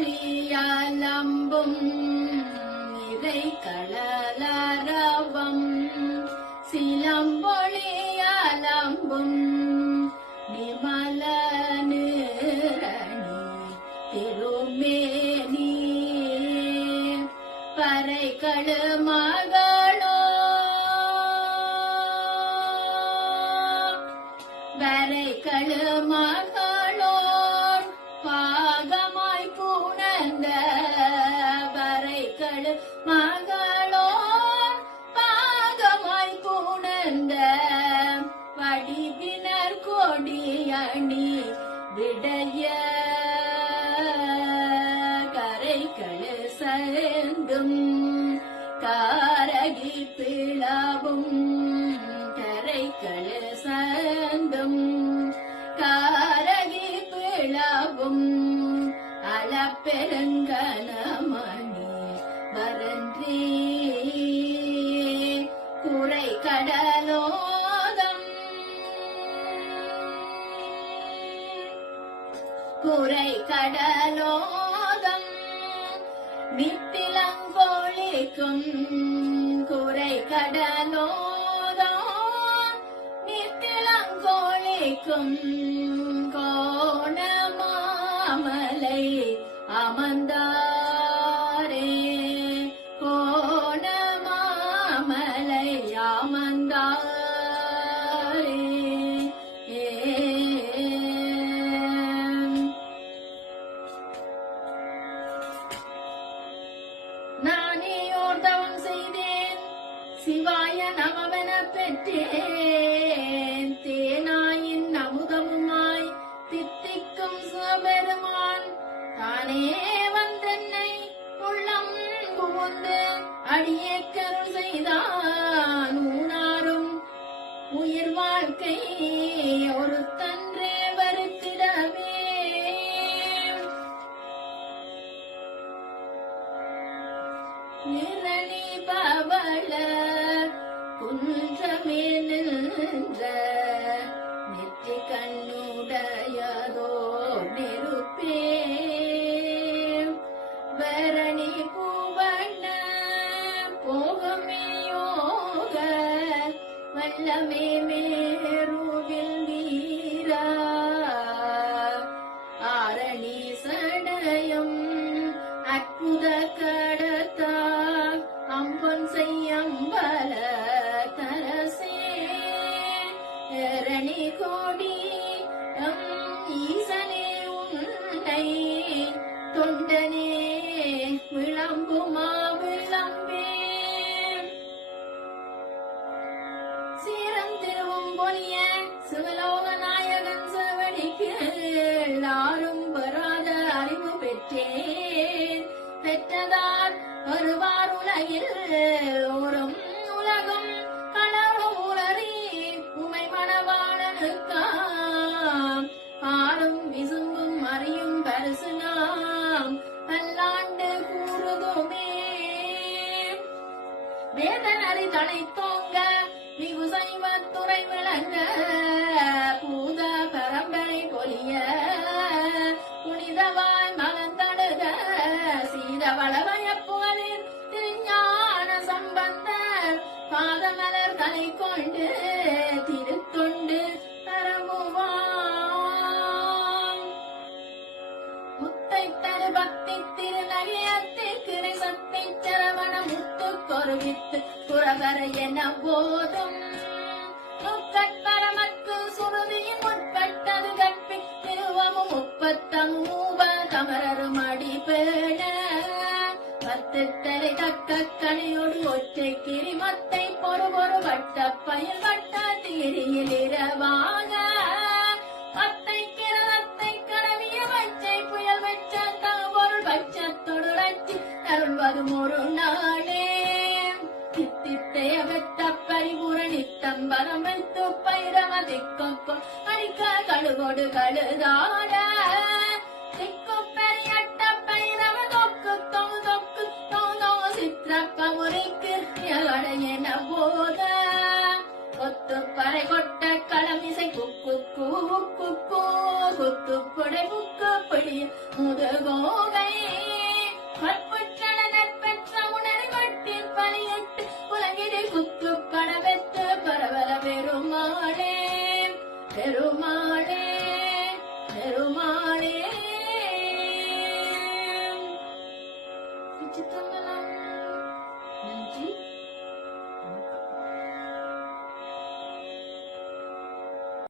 சிலம்பொழியாலம்பும் இறை களலரவம் சிலம்பொழியாலம்பும் நிமல நிரணி திருமேனி பறைகளு மகளோ வரைகளு மகளோர் பாகமாய் புணர்ந்த வரைகளு மகளோர் பாகமாய் புணர்ந்த வடிவினர் கொடியணி விடைய கரைகளு சேர்ந்தும் காரகி பிளவும் கரைகளு சேர்ந்தும் காரகி பிளவும் அளப்பெருங்கனமணி வரன்றி குறை கடலோதம் குறை கடலோதம் நித்திலங்கோழிக்கும் குறை கடலோதம் நித்திலங்கோழிக்கும் கோணமாமலை அமர்ந்தாரே கோணமாமலை அமர்ந்தாரே நானே ஓர்தவம் செய்தேன் சிவாய நமவென பெற்றேன் தேனாயின் அமுதமுமாய் தித்திக்கும் சிவபெருமான் தானே வந்தென்னை உள்ளம் புகுந்து அடியே கருள் செய்தான் ஊனாரும் உயிர் வாழ்க்கை ஒரு தன்றே வருத்திடவே நிரணி பவள குன்றமே நின்ற நெற்றி கண்ணுடையதோ நெருப்பே வரணி பூவண்ண போகமே யோக வல்லமே மேருவில் வீரா ஆரணி சடயம் அற்புத கடத்தா அம்பன் செய்யம்பல தரசே எரணி கோடி ஈசனே உன்னை தொண்டனே விளம்புமா விளம்பே சீரம் திருவும் பொலிய சிவலோக நாயகன் செவடிக்கு எல்லாரும் பெறாத அறிவு பெற்றேன் பெற்றதால் வருவார் உலகில் ஓரும் உலகம் களவும் உளறி உமை மணவாளனுக்காம் ஆறும் விசும்பும் அறியும் பரிசு நாம் பல்லாண்டு கூறுதுமே வேதனறி தலை தோங்க மிகு சைவத்துறை விளங்க பூத பரம்பரை பொலிய புனிதவாய் மகந்தழுத சீத வளவய புகழில் திருஞான சம்பந்தர் பாதமலர் தலை கொண்டு திருத்தொண்டு தரவுவான் முத்தை தரு பக்தி திருநகையத்திற்கிறை சத்தை சரவண முத்து கொருவித்து புறவர என போதும் முக்கட்பரமற்கு சுருதியின் முற்பட்டது கற்பி திருவமும் முப்பத்தமூப தமரரும் அடிபேண பத்து தரை தக்க கணியோடு ஒற்றை கிரிமத்தை பொறுபொரு வட்ட பயில் வட்ட தீரியில் இரவாக பத்தை கிரதத்தை கடவிய பச்சை புயல் வச்ச தகவொரு பட்சத்தொடு ரச்சி அருள்வதும் ஒரு நாளே தித்தித்தைய வெட்ட பரிபூர நித்தம் பரம் வைத்து பைரவதிக்கொக்கு அடிக்க கழுகொடு கழுதாட திக்கு பெரியட்ட பைரவ தொக்கு தொங்கு தொக்கு தோதோ சித்திரப்ப முறைக்கு என போத கொத்து பறை கொட்ட களமிசை குக்கு குக்கு குத்து கொடை புக்கு பிடிய முதுகோகை கற்புற்றன நற்பெற்ற உணர் கட்டில் பணியிட்டு உலகினை குத்து படவெத்து பரவல பெருமாளே பெருமாளே பெருமாளே. சித்தம்பலம். நன்றி.